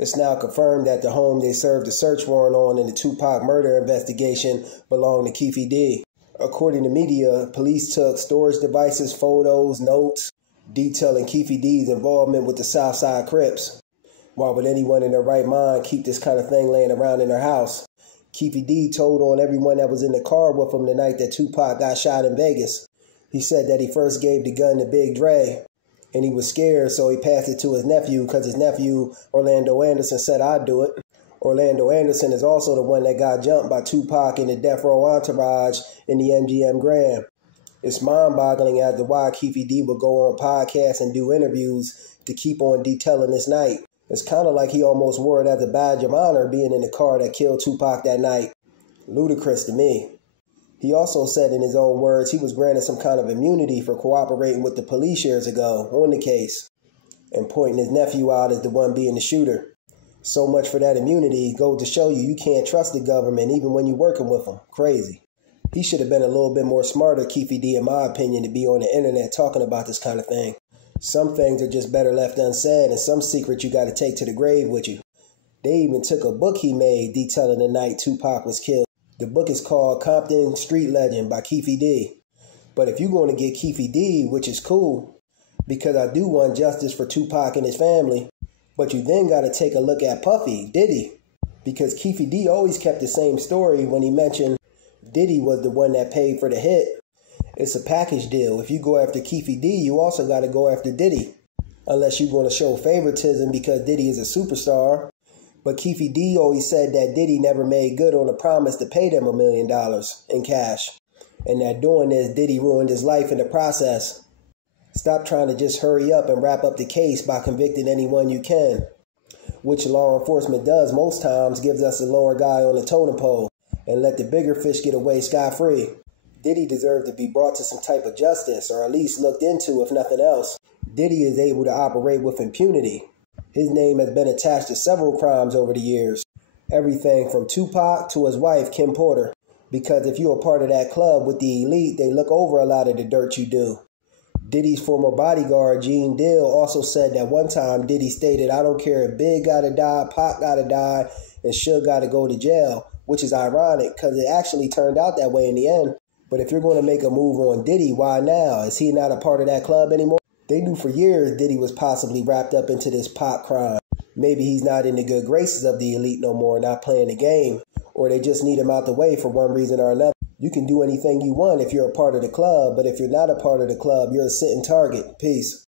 It's now confirmed that the home they served a search warrant on in the Tupac murder investigation belonged to Keefe D. According to media, police took storage devices, photos, notes, detailing Keefe D's involvement with the Southside Crips. Why would anyone in their right mind keep this kind of thing laying around in their house? Keefe D told on everyone that was in the car with him the night that Tupac got shot in Vegas. He said that he first gave the gun to Big Dre, and he was scared, so he passed it to his nephew because his nephew, Orlando Anderson, said, "I'd do it." Orlando Anderson is also the one that got jumped by Tupac in the death row entourage in the MGM Grand. It's mind-boggling as to why Keefe D would go on podcasts and do interviews to keep on detailing this night. It's kind of like he almost wore it as a badge of honor being in the car that killed Tupac that night. Ludicrous to me. He also said in his own words he was granted some kind of immunity for cooperating with the police years ago on the case and pointing his nephew out as the one being the shooter. So much for that immunity goes to show you can't trust the government even when you're working with them. Crazy. He should have been a little bit more smarter, Keefe D, in my opinion, to be on the internet talking about this kind of thing. Some things are just better left unsaid, and some secrets you got to take to the grave with you. They even took a book he made detailing the night Tupac was killed. The book is called Compton Street Legend by Keefe D. But if you're going to get Keefe D, which is cool, because I do want justice for Tupac and his family, but you then got to take a look at Puffy, Diddy, because Keefe D always kept the same story when he mentioned Diddy was the one that paid for the hit. It's a package deal. If you go after Keefe D, you also got to go after Diddy. Unless you're going to show favoritism because Diddy is a superstar. But Keefe D always said that Diddy never made good on a promise to pay them $1 million in cash. And that doing this, Diddy ruined his life in the process. Stop trying to just hurry up and wrap up the case by convicting anyone you can, which law enforcement does most times, gives us a lower guy on the totem pole and let the bigger fish get away scot-free. Diddy deserved to be brought to some type of justice, or at least looked into, if nothing else. Diddy is able to operate with impunity. His name has been attached to several crimes over the years. Everything from Tupac to his wife, Kim Porter. Because if you're a part of that club with the elite, they look over a lot of the dirt you do. Diddy's former bodyguard, Gene Dill, also said that one time Diddy stated, "I don't care if Big gotta die, Pac gotta die, and Suge gotta go to jail," which is ironic because it actually turned out that way in the end. But if you're going to make a move on Diddy, why now? Is he not a part of that club anymore? They knew for years Diddy was possibly wrapped up into this Pac crime. Maybe he's not in the good graces of the elite no more, not playing the game. Or they just need him out the way for one reason or another. You can do anything you want if you're a part of the club, but if you're not a part of the club, you're a sitting target. Peace.